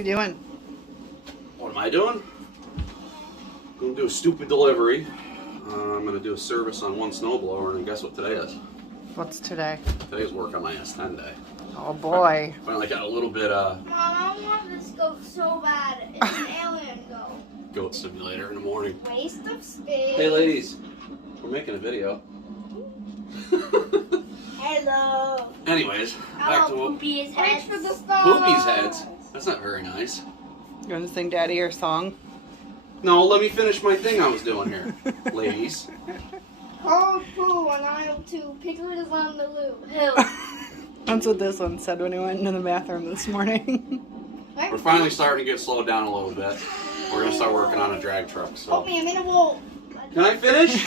you doing? What am I doing? I'm going to do a stupid delivery. I'm going to do a service on one snowblower, and guess what today is? What's today? Today's work on my S10 day. Oh boy. Finally got a little bit Mom, I want this goat so bad. It's an alien goat. goat simulator in the morning. Waste of space. Hey ladies, we're making a video. Hello. Anyways, back to what... Poopy's heads. For the stars. Poopy's heads? That's not very nice. You want to sing Daddy your song? No, let me finish my thing I was doing here, ladies. Cold poo on aisle 2. Piglet is on the hill. That's what this one said when he went into the bathroom this morning. We're finally starting to get slowed down a little bit. We're going to start working on a drag truck. So. Poopy, I'm in a bowl. Can I finish?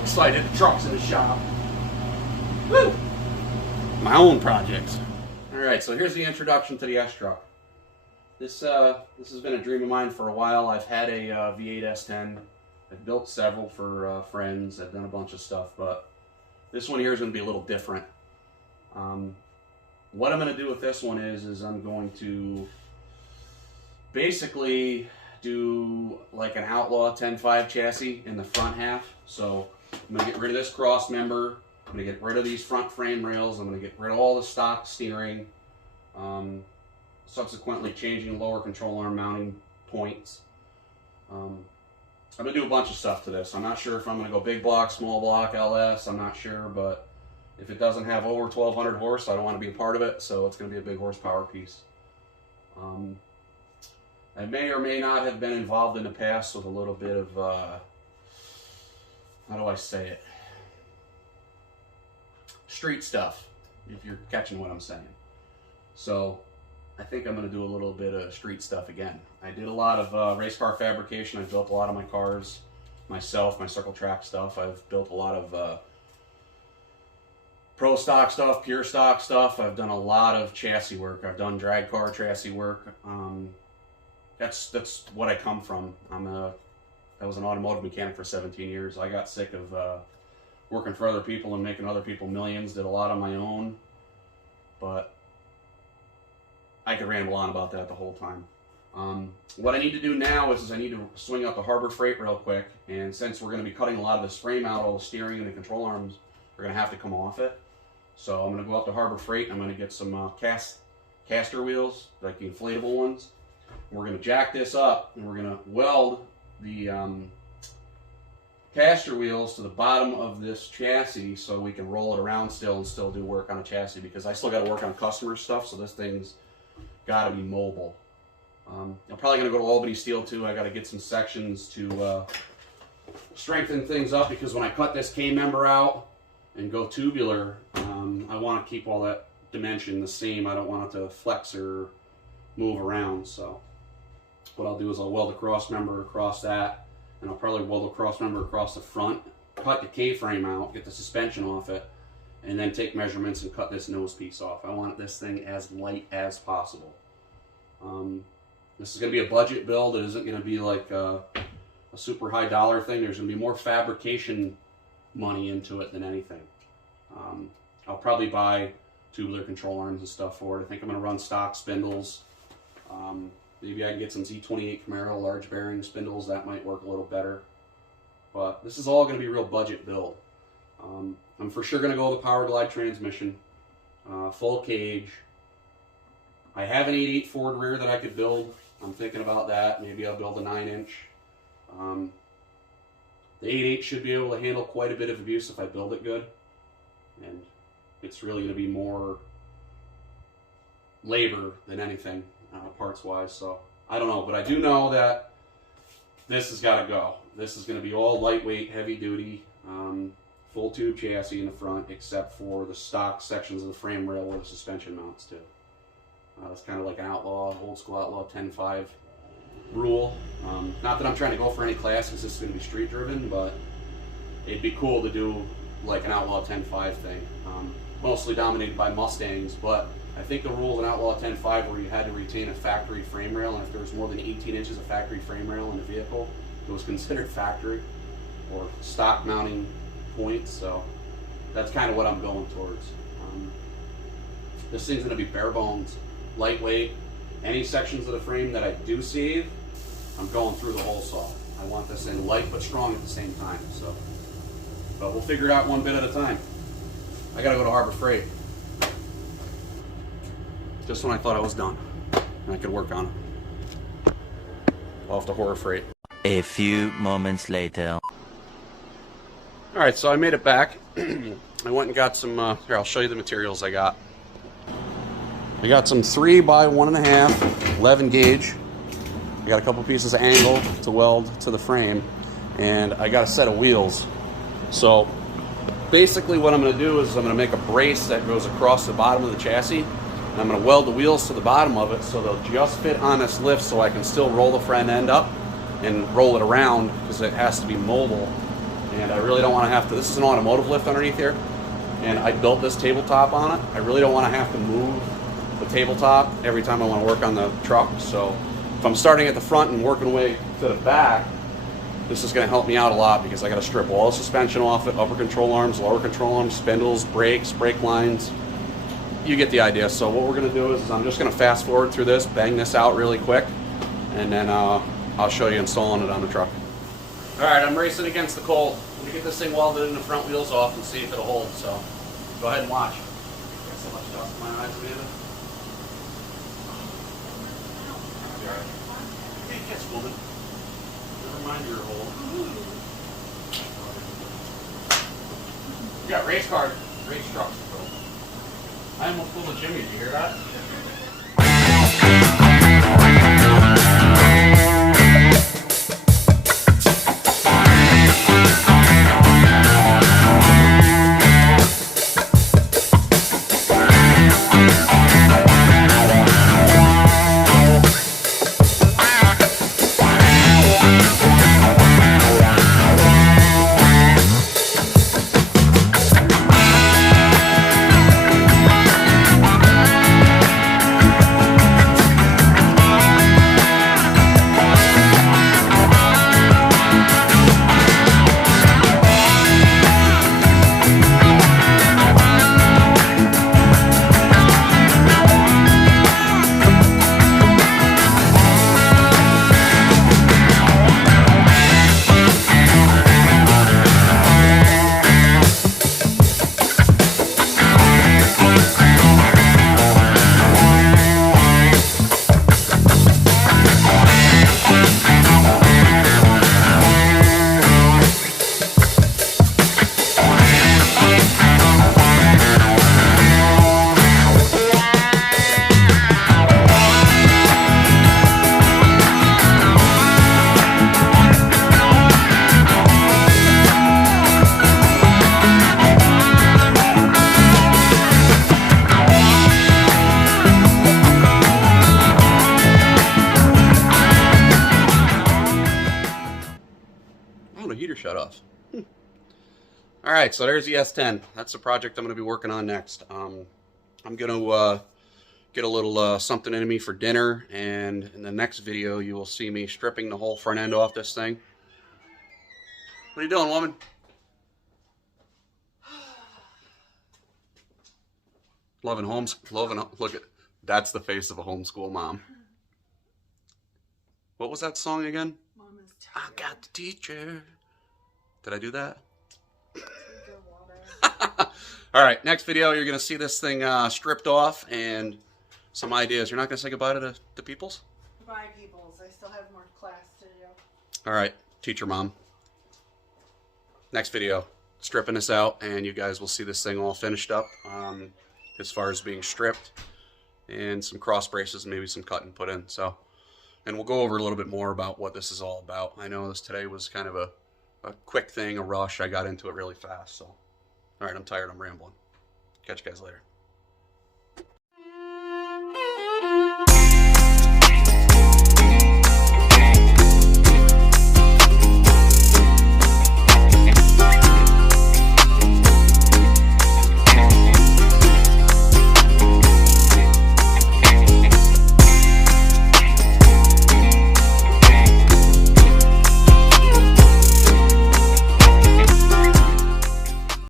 Excited, the truck's in the shop. Woo! My own projects. Alright, so here's the introduction to the S-Truck. This has been a dream of mine for a while. I've had a V8 S10. I've built several for friends. I've done a bunch of stuff, but this one here is going to be a little different. What I'm going to do with this one is I'm going to basically do like an Outlaw 10.5 chassis in the front half. So I'm going to get rid of this cross member. I'm going to get rid of these front frame rails. I'm going to get rid of all the stock steering. Subsequently changing lower control arm mounting points. I'm going to do a bunch of stuff to this. I'm not sure if I'm going to go big block, small block, LS. I'm not sure, but if it doesn't have over 1,200 horse, I don't want to be a part of it, so it's going to be a big horsepower piece. I may or may not have been involved in the past with a little bit of, how do I say it? Street stuff, if you're catching what I'm saying. So I think I'm going to do a little bit of street stuff again. I did a lot of race car fabrication. I built a lot of my cars myself, my circle track stuff. I've built a lot of pro stock stuff, pure stock stuff. I've done a lot of chassis work. I've done drag car chassis work. That's what I come from. I was an automotive mechanic for 17 years. I got sick of working for other people and making other people millions. Did a lot on my own, but I could ramble on about that the whole time. What I need to do now is I need to swing out the Harbor Freight real quick, and since we're going to be cutting a lot of this frame out, all the steering and the control arms are going to have to come off it. So I'm going to go up to Harbor Freight and I'm going to get some caster wheels, like the inflatable ones. We're going to jack this up and we're going to weld the caster wheels to the bottom of this chassis so we can roll it around still and still do work on a chassis, because I still got to work on customer stuff, so this thing's got to be mobile. I'm probably going to go to Albany Steel too. I got to get some sections to strengthen things up, because when I cut this K-member out and go tubular, I want to keep all that dimension the same. I don't want it to flex or move around. So what I'll do is I'll weld a cross member across that, and I'll probably weld a cross member across the front, cut the K-frame out, get the suspension off it, and then take measurements and cut this nose piece off. I want this thing as light as possible. This is going to be a budget build. It isn't going to be like a super high dollar thing. There's going to be more fabrication money into it than anything. I'll probably buy tubular control arms and stuff for it. I think I'm going to run stock spindles. Maybe I can get some Z28 Camaro large bearing spindles. That might work a little better. But this is all going to be real budget build. I'm for sure going to go with a power glide transmission, full cage. I have an 8.8 Ford rear that I could build. I'm thinking about that. Maybe I'll build a 9-inch. The 8.8 should be able to handle quite a bit of abuse if I build it good. And it's really going to be more labor than anything, parts-wise. So I don't know, but I do know that this has got to go. This is going to be all lightweight, heavy-duty, full tube chassis in the front, except for the stock sections of the frame rail where the suspension mounts to. It's kind of like an outlaw, old school outlaw 10.5 rule. Not that I'm trying to go for any class because this is going to be street driven, but it'd be cool to do like an outlaw 10.5 thing. Mostly dominated by Mustangs, but I think the rule of an outlaw 10.5 where you had to retain a factory frame rail, and if there was more than 18 inches of factory frame rail in the vehicle, it was considered factory or stock mounting points. So that's kind of what I'm going towards. This thing's going to be bare bones, lightweight. Any sections of the frame that I do save, I'm going through the whole saw. I want this thing light but strong at the same time. So, but we'll figure it out one bit at a time. I gotta go to Harbor Freight. Just when I thought I was done and I could work on it. Off to Horror Freight. A few moments later. All right, so I made it back. I went and got some, here, I'll show you the materials I got. I got some 3 by 1.5, 11 gauge. I got a couple pieces of angle to weld to the frame, and I got a set of wheels. So basically what I'm going to do is I'm going to make a brace that goes across the bottom of the chassis, and I'm going to weld the wheels to the bottom of it so they'll just fit on this lift so I can still roll the front end up and roll it around because it has to be mobile. And I really don't want to have to, this is an automotive lift underneath here, and I built this tabletop on it. I really don't want to have to move the tabletop every time I want to work on the truck. So if I'm starting at the front and working away to the back, this is going to help me out a lot because I got to strip all the suspension off it, upper control arms, lower control arms, spindles, brakes, brake lines. You get the idea. So what we're going to do is I'm just going to fast forward through this, bang this out really quick, and then I'll show you installing it on the truck. All right, I'm racing against the cold. Let me get this thing welded and the front wheels off and see if it'll hold. So go ahead and watch. Got so much dust in my eyes, Amanda. Hey, catch woman. Never mind your hole. You got race cars, race trucks. I almost pulled a Jimmy. Did you hear that? All right, so there's the S10. That's the project I'm going to be working on next. I'm going to get a little something into me for dinner, and in the next video you will see me stripping the whole front end off this thing. What are you doing, woman? Look at, that's the face of a homeschool mom. What was that song again? Mom is I got the teacher. Did I do that? All right, next video, you're going to see this thing stripped off and some ideas. You're not going to say goodbye to the peoples? Goodbye, peoples. I still have more class to do. All right, teacher mom. Next video, stripping this out, and you guys will see this thing all finished up as far as being stripped, and some cross braces, maybe some cutting put in. So, and we'll go over a little bit more about what this is all about. I know this today was kind of a quick thing, a rush. I got into it really fast, so. All right, I'm tired. I'm rambling. Catch you guys later.